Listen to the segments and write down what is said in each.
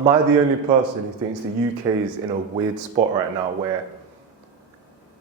Am I the only person who thinks the UK is in a weird spot right now where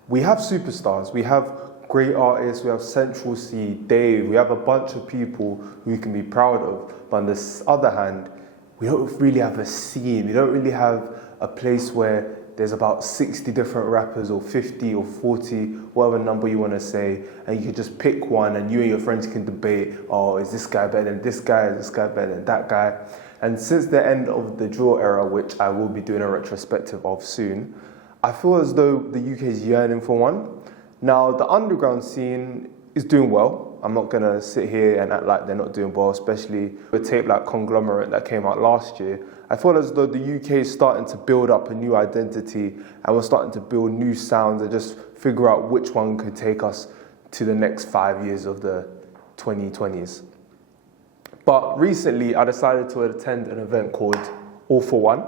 we have superstars, we have great artists, we have Central C, Dave, we have a bunch of people who we can be proud of, but on the other hand, we don't really have a scene, we don't really have a place where there's about 60 different rappers or 50 or 40, whatever number you want to say, and you can just pick one and you and your friends can debate, oh, is this guy better than this guy, is this guy better than that guy? And since the end of the Draw era, which I will be doing a retrospective of soon, I feel as though the UK is yearning for one. Now, the underground scene is doing well. I'm not going to sit here and act like they're not doing well, especially with a tape like Conglomerate that came out last year. I feel as though the UK is starting to build up a new identity and we're starting to build new sounds and just figure out which one could take us to the next 5 years of the 2020s. But recently, I decided to attend an event called All For One.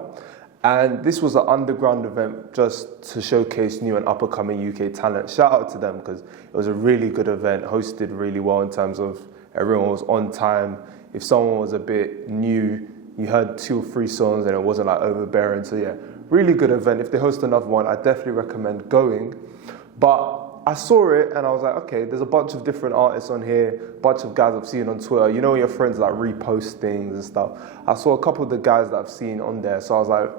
And this was an underground event just to showcase new and up-and-coming UK talent. Shout out to them because it was a really good event, hosted really well in terms of everyone was on time. If someone was a bit new, you heard 2 or 3 songs and it wasn't like overbearing. So yeah, really good event. If they host another one, I definitely recommend going. But I saw it and I was like, okay, there's a bunch of different artists on here, a bunch of guys I've seen on Twitter. You know, your friends like repost things and stuff. I saw a couple of the guys that I've seen on there. So I was like,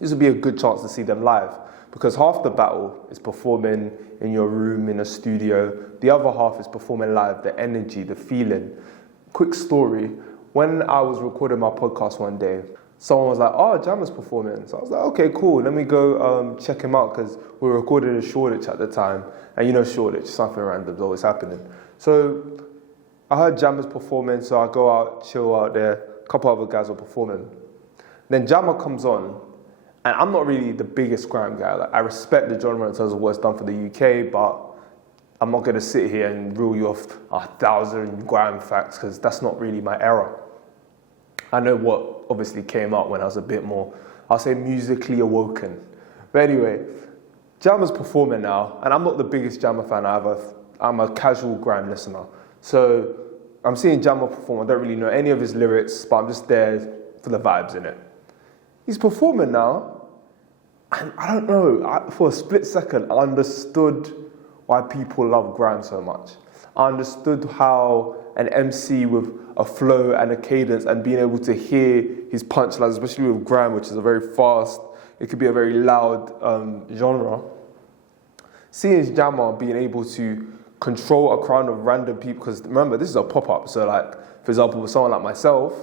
this would be a good chance to see them live because half the battle is performing in your room, in a studio. The other half is performing live, the energy, the feeling. Quick story, when I was recording my podcast one day, someone was like, oh, Jammer's performing. So I was like, okay, cool. Let me go check him out because we were recording in Shoreditch at the time. And you know Shoreditch, something random's always happening. So I heard Jammer's performing, so I go out, chill out there. A couple other guys were performing. Then Jammer comes on. And I'm not really the biggest grime guy. Like, I respect the genre in terms of what's done for the UK, but I'm not going to sit here and rule you off 1,000 grime facts because that's not really my era. I know what obviously came out when I was a bit more, I'll say musically awoken. But anyway, Jammer's performing now, and I'm not the biggest Jammer fan either. I'm a casual grime listener. So I'm seeing Jammer perform. I don't really know any of his lyrics, but I'm just there for the vibes in it. He's performing now, and I don't know, for a split second, I understood why people love grime so much. I understood how an MC with a flow and a cadence and being able to hear his punchlines, especially with grime, which is a very fast, it could be a very loud genre. Seeing Jammer being able to control a crowd of random people, because remember, this is a pop-up, so like, for example, with someone like myself,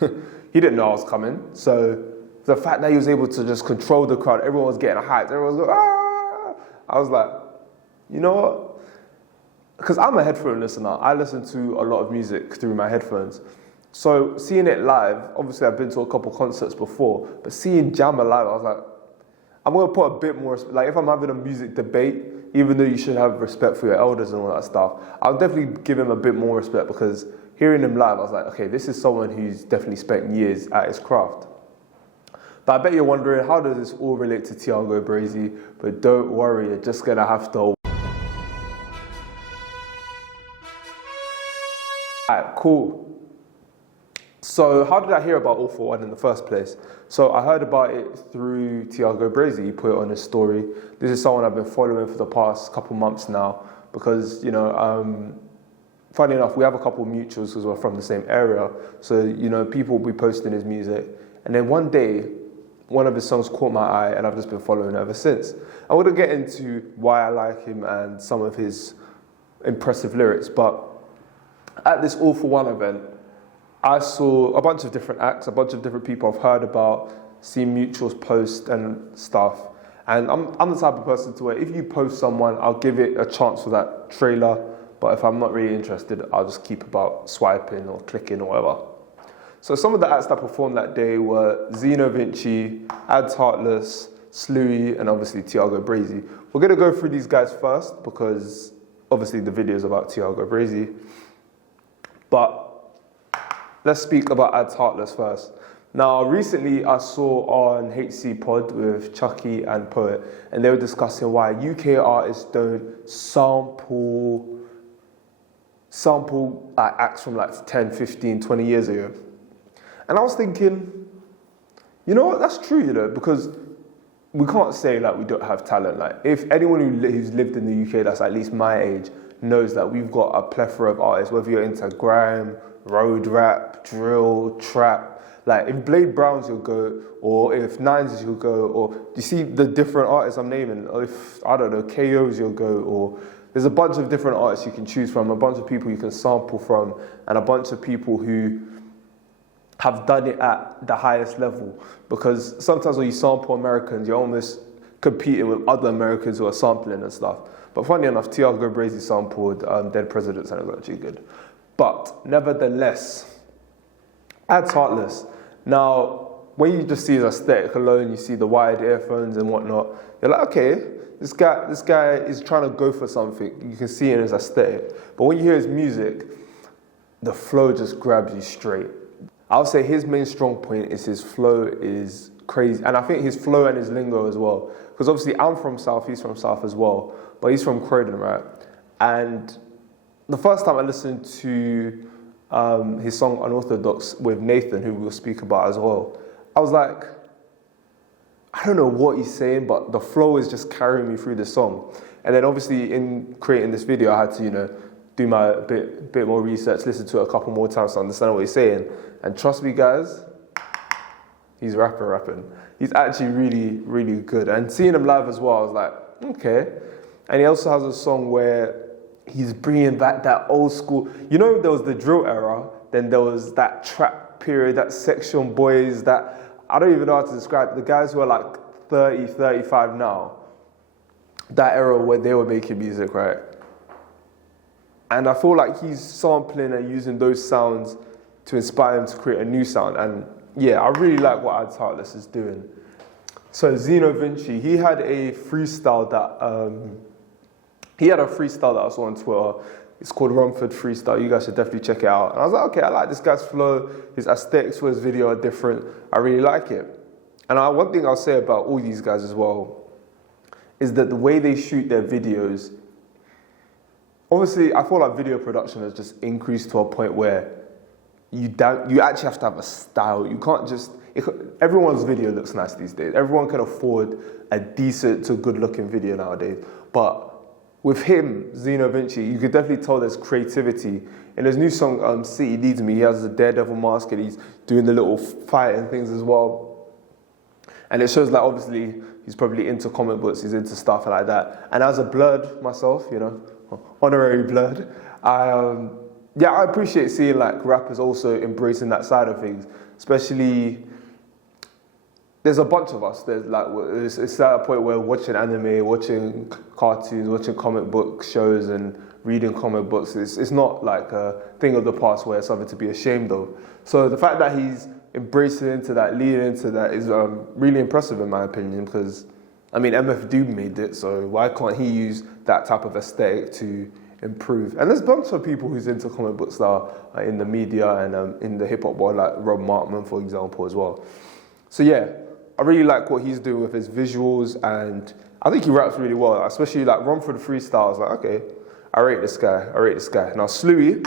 he didn't know I was coming, so the fact that he was able to just control the crowd, everyone was getting hyped, everyone was like, ah! I was like, you know what? Because I'm a headphone listener, I listen to a lot of music through my headphones. So seeing it live, obviously I've been to a couple concerts before, but seeing Jammer live, I was like, I'm going to put a bit more, like if I'm having a music debate, even though you should have respect for your elders and all that stuff, I'll definitely give him a bit more respect because hearing him live, I was like, okay, this is someone who's definitely spent years at his craft. But I bet you're wondering, how does this all relate to Thiago Brazy? But don't worry, you're just going to have to... Alright, cool. So how did I hear about All For One in the first place? So I heard about it through Tr Go. He put it on his story. This is someone I've been following for the past couple months now because, you know, funny enough, we have a couple of mutuals because we're from the same area. So, you know, people will be posting his music. And then one day, one of his songs caught my eye and I've just been following ever since. I want to get into why I like him and some of his impressive lyrics, but at this All For One event, I saw a bunch of different acts, a bunch of different people I've heard about, seen mutuals post and stuff. And I'm the type of person to where if you post someone, I'll give it a chance for that trailer. But if I'm not really interested, I'll just keep about swiping or clicking or whatever. So some of the acts that performed that day were Zeno Vinci, Ads Heartless, Slooh, and obviously Thiago Brazy. We're going to go through these guys first because obviously the video is about Thiago Brazy. But let's speak about Ads Heartless first. Now, recently I saw on HC Pod with Chucky and Poet, and they were discussing why UK artists don't sample acts from like 10, 15, 20 years ago. And I was thinking, You know what? That's true, you know, because we can't say like we don't have talent. Like if anyone who's lived in the UK that's at least my age knows that we've got a plethora of artists, whether you're into grime, road rap, drill, trap. Like if Blade Brown's your go, or if Nines is your go, or you see the different artists I'm naming, or if, I don't know, KO's your go, or there's a bunch of different artists you can choose from, a bunch of people you can sample from, and a bunch of people who have done it at the highest level. Because sometimes when you sample Americans, you're almost competing with other Americans who are sampling and stuff. But funny enough, Tr Go Brazy sampled Dead Presidents and it was actually good. But nevertheless, ad's heartless. Now, when you just see his aesthetic alone, you see the wired earphones and whatnot, you're like, okay, this guy is trying to go for something. You can see it in his aesthetic. But when you hear his music, the flow just grabs you straight. I would say his main strong point is his flow is crazy. And I think his flow and his lingo as well. Because obviously I'm from South, he's from South as well. But he's from Croydon, right? And the first time I listened to his song Unorthodox with Nathan, who we'll speak about as well, I was like, I don't know what he's saying, but the flow is just carrying me through the song. And then obviously in creating this video, I had to, you know, do my bit more research, listen to it a couple more times to understand what he's saying. And trust me, guys, he's rapping. He's actually really, really good. And seeing him live as well, I was like, okay. And he also has a song where he's bringing back that old school. You know, there was the drill era, then there was that trap period, that section boys, that, I don't even know how to describe it. The guys who are like 30, 35 now, that era where they were making music, right? And I feel like he's sampling and using those sounds to inspire him to create a new sound. And yeah, I really like what Ad's Heartless is doing. So Zeno Vinci, he had a freestyle that I saw on Twitter. It's called Rumford Freestyle. You guys should definitely check it out. And I was like, okay, I like this guy's flow. His aesthetics for his video are different. I really like it. And one thing I'll say about all these guys as well is that the way they shoot their videos, obviously, I feel like video production has just increased to a point where you actually have to have a style. You can't just, everyone's video looks nice these days. Everyone can afford a decent to good looking video nowadays. But with him, Zeno Vinci, you could definitely tell there's creativity. In his new song, City Needs Me, he has a Daredevil mask and he's doing the little fight and things as well. And it shows like obviously he's probably into comic books, he's into stuff like that. And as a blurred myself, you know, honorary blurred, I appreciate seeing like rappers also embracing that side of things, especially. There's a bunch of us. There's like it's at a point where watching anime, watching cartoons, watching comic book shows, and reading comic books. It's not like a thing of the past where it's something to be ashamed of. So the fact that he's embracing into that, leading into that, is really impressive in my opinion. Because I mean, MF Doom made it, so why can't he use that type of aesthetic to improve? And there's a bunch of people who's into comic books that are in the media and in the hip hop world, like Rob Markman, for example, as well. So yeah. I really like what he's doing with his visuals, and I think he raps really well, especially like Rumford Freestyle. I was like, okay, I rate this guy. Now Sloohy,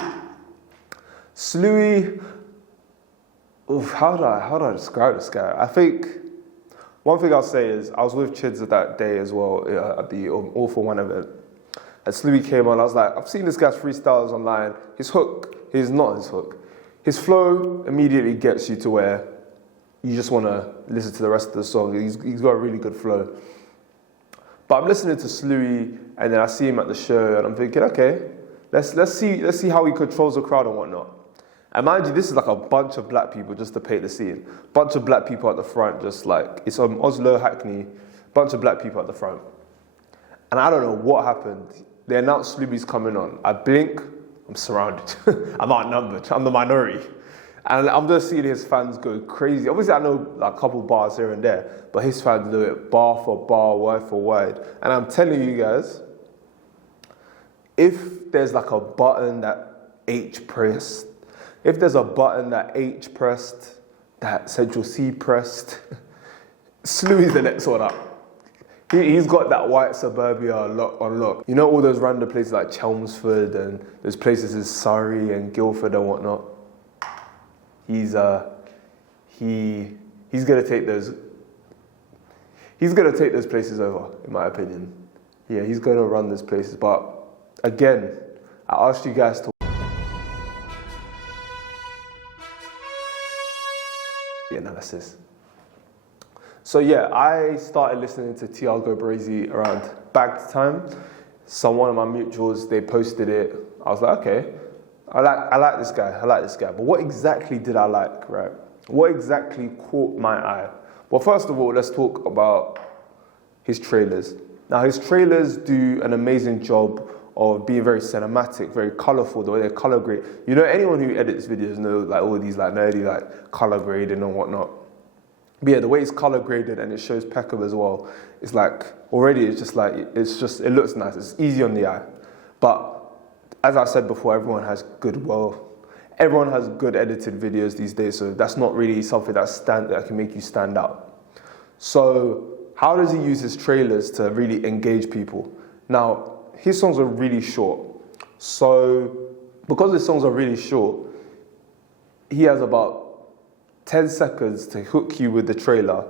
how do I describe this guy? I think one thing I'll say is I was with Chids that day as well at the All For One event, and Sloohy came on. I was like, I've seen this guy's freestyles online. His flow immediately gets you to where you just want to listen to the rest of the song. He's got a really good flow. But I'm listening to Sloohy, and then I see him at the show, and I'm thinking, okay, let's see how he controls the crowd and whatnot. And mind you, this is like a bunch of black people just to paint the scene. Bunch of black people at the front, just like it's Oslo, Hackney. Bunch of black people at the front. And I don't know what happened. They announced Sloohy's coming on. I blink, I'm surrounded. I'm outnumbered. I'm the minority. And I'm just seeing his fans go crazy. Obviously, I know like a couple bars here and there, but his fans do it bar for bar, word for word. And I'm telling you guys, if there's like a button that H pressed, if there's a button that H pressed, that Central C pressed, Sloohy's the next one up. He's got that white suburbia on lock. You know all those random places like Chelmsford and those places in Surrey and Guildford and whatnot? He he's gonna take those places over, in my opinion. Yeah, he's gonna run those places. But again, I asked you guys to the analysis. So yeah, I started listening to Thiago Brazy around bag time. One of my mutuals, they posted it. I was like, okay, I like this guy. But what exactly did I like, right? What exactly caught my eye? Well, first of all, let's talk about his trailers. Now, his trailers do an amazing job of being very cinematic, very colorful, the way they color grade. You know, anyone who edits videos knows like all these like nerdy like color grading and whatnot. But yeah, the way it's color graded and it shows Peckham as well, it's like, already it's just like, it looks nice, it's easy on the eye. But as I said before, everyone has good edited videos these days, so that's not really something that can make you stand out. So how does he use his trailers to really engage people? Now, his songs are really short. So because his songs are really short, he has about 10 seconds to hook you with the trailer,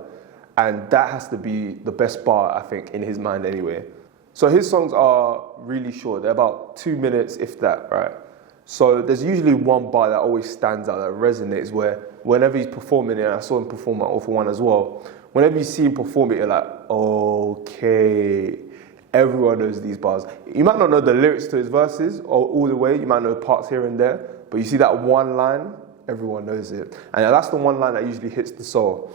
and that has to be the best bar, I think, in his mind anyway. So his songs are really short. They're about 2 minutes, if that, right? So there's usually one bar that always stands out, that resonates, where whenever he's performing it, and I saw him perform at All For One as well, whenever you see him perform it, you're like, okay, everyone knows these bars. You might not know the lyrics to his verses all the way, you might know parts here and there, but you see that one line, everyone knows it. And that's the one line that usually hits the soul.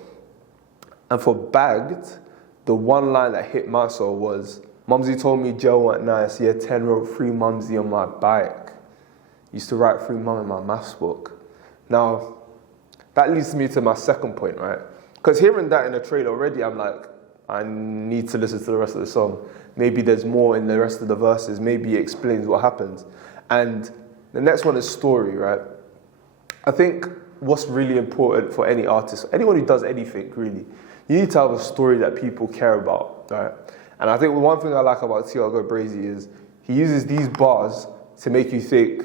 And for Bagged, the one line that hit my soul was, Mumsy told me jail weren't nice, year 10 wrote free Mumsy on my bike. Used to write free mum in my maths book. Now, that leads me to my second point, right? Because hearing that in the trailer already, I'm like, I need to listen to the rest of the song. Maybe there's more in the rest of the verses. Maybe it explains what happens. And the next one is story, right? I think what's really important for any artist, anyone who does anything really, you need to have a story that people care about, right? And I think one thing I like about Tr Go Brazy is he uses these bars to make you think,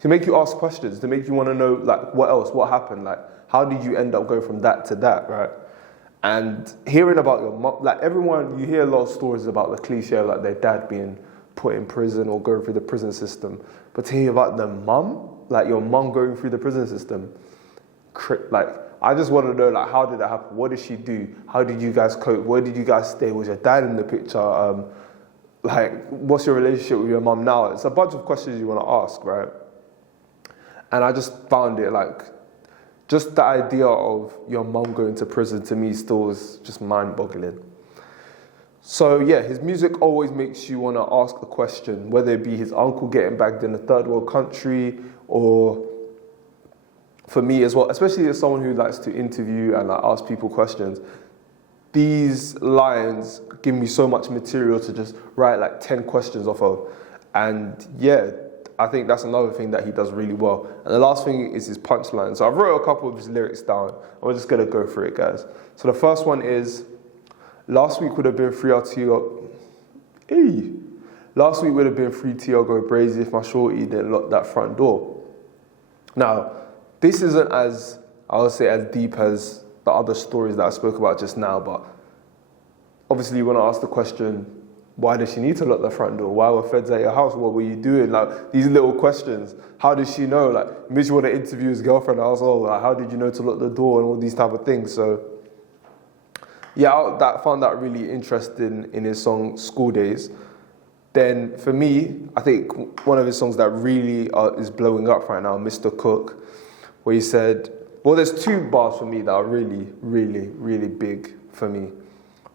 to make you ask questions, to make you want to know, like, what else, what happened, like, how did you end up going from that to that, right? And hearing about your mom, like everyone, you hear a lot of stories about the cliche of like their dad being put in prison or going through the prison system. But to hear about the mum, like your mum going through the prison system, like, I just want to know, like, how did that happen? What did she do? How did you guys cope? Where did you guys stay? Was your dad in the picture? Like, what's your relationship with your mum now? It's a bunch of questions you want to ask, right? And I just found it, like, just the idea of your mum going to prison to me still is just mind-boggling. So yeah, his music always makes you want to ask a question, whether it be his uncle getting bagged in a third world country, or for me as well, especially as someone who likes to interview and like ask people questions, these lines give me so much material to just write like 10 questions off of. And yeah, I think that's another thing that he does really well. And the last thing is his punchline. So I've wrote a couple of his lyrics down. We're just gonna go through it, guys. So the first one is, last week would have been free Last week would have been free Tr Go Brazy if my shorty didn't lock that front door. Now, this isn't as, I would say, as deep as the other stories that I spoke about just now, but obviously you want to ask the question, why does she need to lock the front door? Why were feds at your house? What were you doing? Like, these little questions. How does she know? Like, maybe you want to interview his girlfriend. I was all like, how did you know to lock the door and all these type of things? So, yeah, I found that really interesting in his song School Days. Then for me, I think one of his songs that really is blowing up right now, Mr. Cook, where he said, well, there's two bars for me that are really, really, really big for me,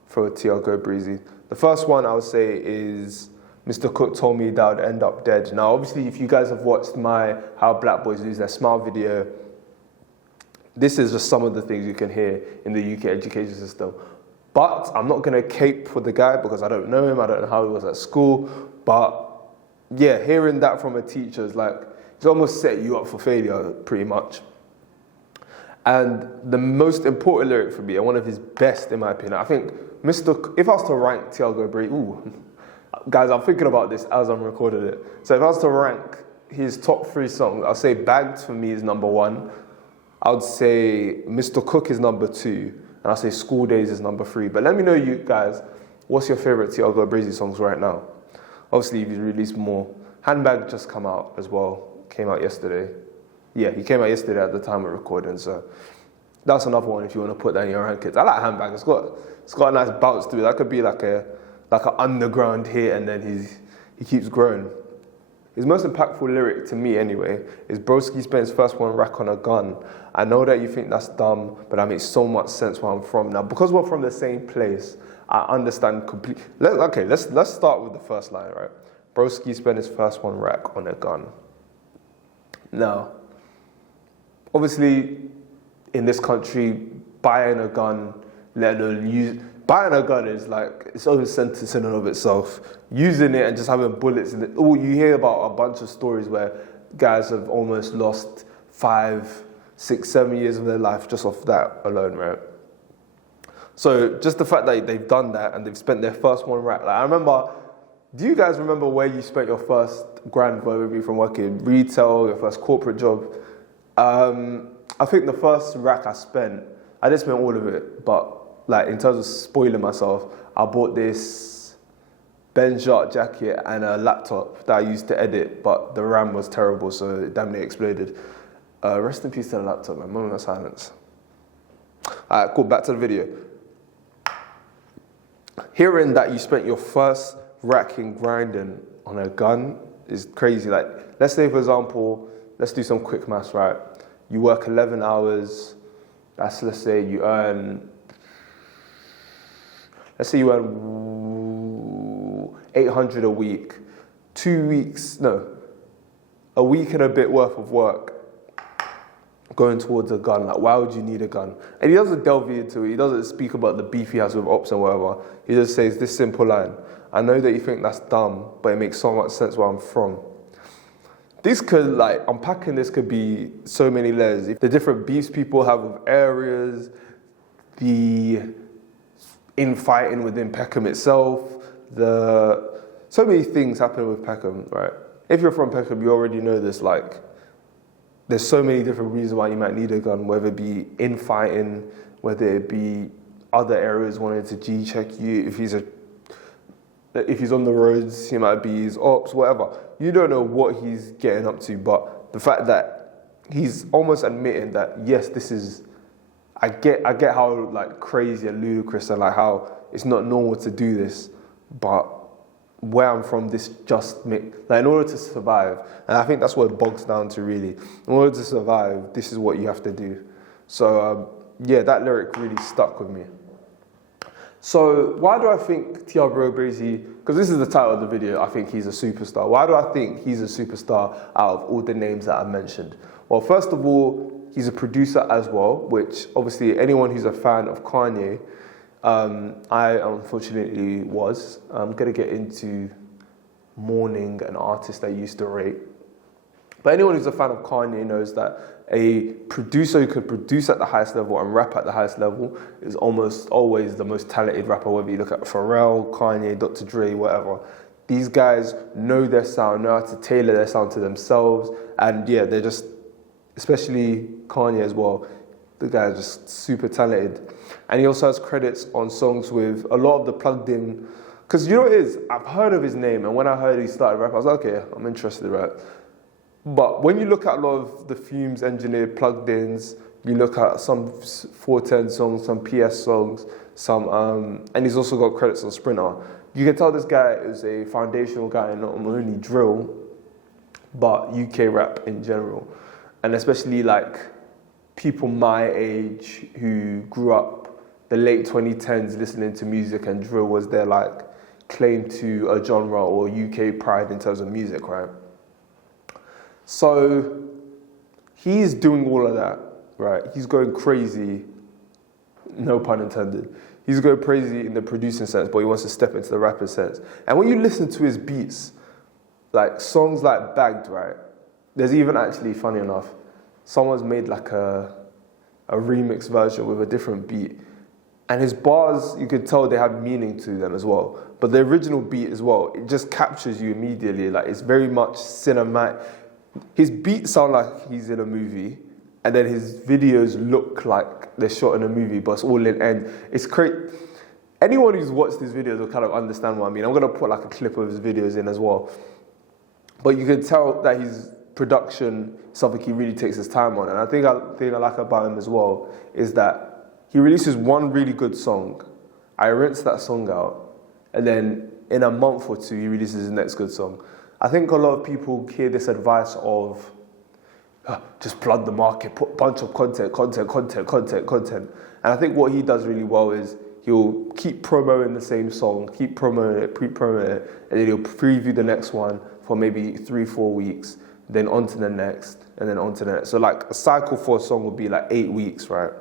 for Tr Go Brazy. The first one I would say is, Mr. Cook told me that I'd end up dead. Now, obviously, if you guys have watched my How Black Boys Lose Their Smile video, this is just some of the things you can hear in the UK education system. But I'm not going to cape for the guy because I don't know him, I don't know how he was at school. But yeah, hearing that from a teacher is like, it's almost set you up for failure, pretty much. And the most important lyric for me, and one of his best in my opinion, I think if I was to rank Tr Go Brazy, guys, I'm thinking about this as I'm recording it. So if I was to rank his top 3 songs, I'll say Bagged for me is number 1. I would say Mr. Cook is number 2, and I'd say School Days is number 3. But let me know, you guys, what's your favorite Tr Go Brazy songs right now? Obviously, if he's released more. Handbag just come out as well. Came out yesterday. Yeah, he came out yesterday at the time of recording, so that's another one if you want to put that in your rankings. I like Handbag. It's got a nice bounce to it. That could be like an underground hit, and then he keeps growing. His most impactful lyric to me, anyway, is Broski spent his first one rack on a gun. I know that you think that's dumb, but that makes so much sense where I'm from. Now, because we're from the same place, I understand completely. Let's start with the first line, right? Broski spent his first one rack on a gun. Now, obviously, in this country, buying a gun, buying a gun is like its own sentence in and of itself. Using it and just having bullets in it. Oh, you hear about a bunch of stories where guys have almost lost 5, 6, 7 years of their life just off that alone, right? So just the fact that they've done that and they've spent their first one rack. Like, I remember, do you guys remember where you spent your first grand, whether it be from working retail, your first corporate job? I think the first rack I didn't spend all of it, but like in terms of spoiling myself, I bought this Ben Sharp jacket and a laptop that I used to edit, but the RAM was terrible, so it damn near exploded. Rest in peace to the laptop, man. Moment of silence. Alright, cool, back to the video. Hearing that you spent your first rack in grinding on a gun is crazy. Like, let's say, for example, let's do some quick maths, right? You work 11 hours, let's say you earn 800 a week, a week and a bit worth of work going towards a gun. Like, why would you need a gun? And he doesn't delve into it. He doesn't speak about the beef he has with ops and whatever. He just says this simple line: I know that you think that's dumb, but it makes so much sense where I'm from. This could, like, unpacking this could be so many layers. If the different beefs people have with areas, the infighting within Peckham itself, so many things happen with Peckham, right? If you're from Peckham, you already know this, like, there's so many different reasons why you might need a gun, whether it be infighting, whether it be other areas wanting to G-check you, if he's on the roads, he might be his ops, whatever. You don't know what he's getting up to, but the fact that he's almost admitting that, yes, this is, I get how, like, crazy and ludicrous and, like, how it's not normal to do this, but where I'm from, this just makes, like, in order to survive, and I think that's what it bogs down to, really. In order to survive, this is what you have to do. So, yeah, that lyric really stuck with me. So why do I think Tr Go Brazy, because this is the title of the video, I think he's a superstar. Why do I think he's a superstar out of all the names that I mentioned? Well, first of all, he's a producer as well, which obviously anyone who's a fan of Kanye, I unfortunately was. I'm going to get into mourning an artist I used to rate. But anyone who's a fan of Kanye knows that a producer who could produce at the highest level and rap at the highest level is almost always the most talented rapper, whether you look at Pharrell, Kanye, Dr. Dre, whatever. These guys know their sound, know how to tailor their sound to themselves, and yeah, they're just, especially Kanye as well, the guy's just super talented. And he also has credits on songs with a lot of the plugged in, because you know what it is, I've heard of his name, and when I heard he started rap, I was like, okay, I'm interested, right? But when you look at a lot of the Fumes engineered plugged-ins, you look at some 410 songs, some PS songs, and he's also got credits on Sprinter. You can tell this guy is a foundational guy in not only drill, but UK rap in general. And especially like people my age who grew up the late 2010s listening to music, and drill was their like claim to a genre or UK pride in terms of music, right? So he's doing all of that, right? He's going crazy, no pun intended. He's going crazy in the producing sense, but he wants to step into the rapping sense. And when you listen to his beats, like songs like Bagged, right? There's even actually, funny enough, someone's made like a remix version with a different beat. And his bars, you could tell they have meaning to them as well. But the original beat as well, it just captures you immediately. Like, it's very much cinematic. His beats sound like he's in a movie, and then his videos look like they're shot in a movie, but it's all in end. It's crazy. Anyone who's watched his videos will kind of understand what I mean. I'm gonna put like a clip of his videos in as well. But you can tell that his production, something he really takes his time on. And I think I like about him as well is that he releases one really good song. I rinse that song out, and then in a month or two, he releases his next good song. I think a lot of people hear this advice of just flood the market, put a bunch of content. And I think what he does really well is he'll keep promoting the same song, keep promoting it, pre-promoting it, and then he'll preview the next one for maybe 3-4 weeks, then on to the next, and then on to the next. So like a cycle for a song would be like 8 weeks, right?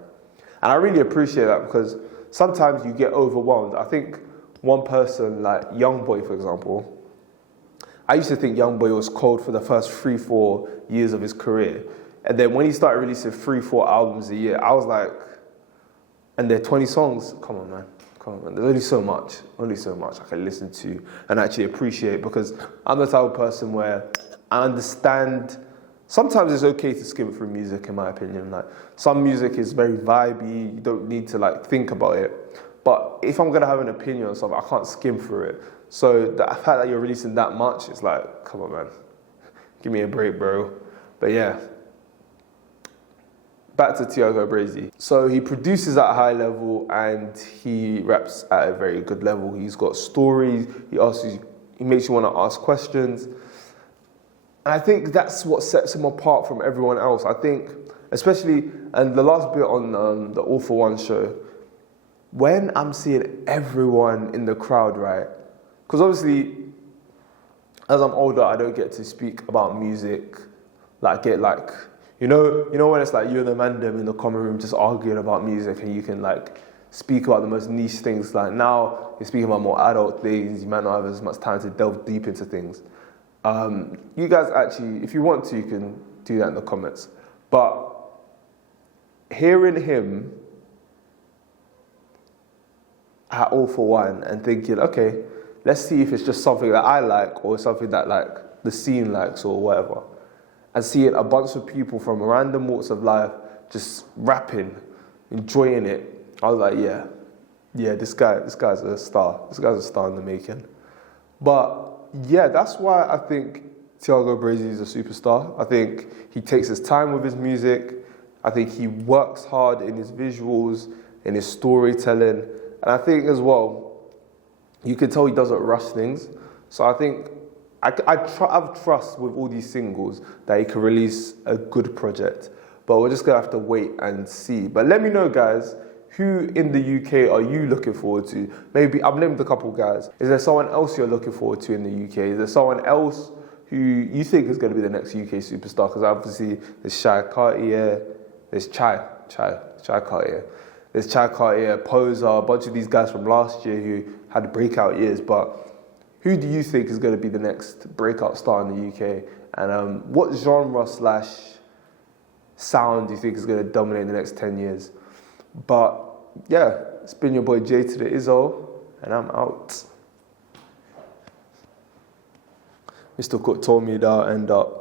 And I really appreciate that because sometimes you get overwhelmed. I think one person, like Youngboy, for example, I used to think Youngboy was cold for the first 3-4 years of his career. And then when he started releasing 3-4 albums a year, I was like, and they're 20 songs, come on, man. There's only so much I can listen to and actually appreciate, because I'm the type of person where I understand, sometimes it's okay to skim through music, in my opinion. Like, some music is very vibey, you don't need to like think about it. But if I'm gonna have an opinion on something, I can't skim through it. So the fact that you're releasing that much, it's like, come on, man, give me a break, bro. But yeah, back to Thiago Brazy. So he produces at a high level and he raps at a very good level. He's got stories, he makes you want to ask questions. And I think that's what sets him apart from everyone else. I think, especially, and the last bit on the All For One show, when I'm seeing everyone in the crowd, right? Because obviously, as I'm older, I don't get to speak about music, you know when it's like you and the man them in the common room just arguing about music and you can like speak about the most niche things. Like now, you're speaking about more adult things, you might not have as much time to delve deep into things. You guys actually, if you want to, you can do that in the comments. But hearing him at All For One and thinking, okay, let's see if it's just something that I like or something that like the scene likes or whatever. And seeing a bunch of people from random walks of life just rapping, enjoying it, I was like, yeah, this guy's a star. This guy's a star in the making. But yeah, that's why I think Tr Gobrazy is a superstar. I think he takes his time with his music. I think he works hard in his visuals, in his storytelling. And I think as well, you can tell he doesn't rush things. So I think I have trust with all these singles that he can release a good project. But we're just going to have to wait and see. But let me know, guys, who in the UK are you looking forward to? Maybe, I've named a couple guys. Is there someone else you're looking forward to in the UK? Is there someone else who you think is going to be the next UK superstar? Because obviously there's Shy Cartier, there's Chai Cartier. There's Chai Cartier, Poser, a bunch of these guys from last year who had breakout years. But who do you think is going to be the next breakout star in the UK? And what genre / sound do you think is going to dominate in the next 10 years? But yeah, it's been your boy Jay to the Izzo, and I'm out. Mr. Cook told me that I'll end up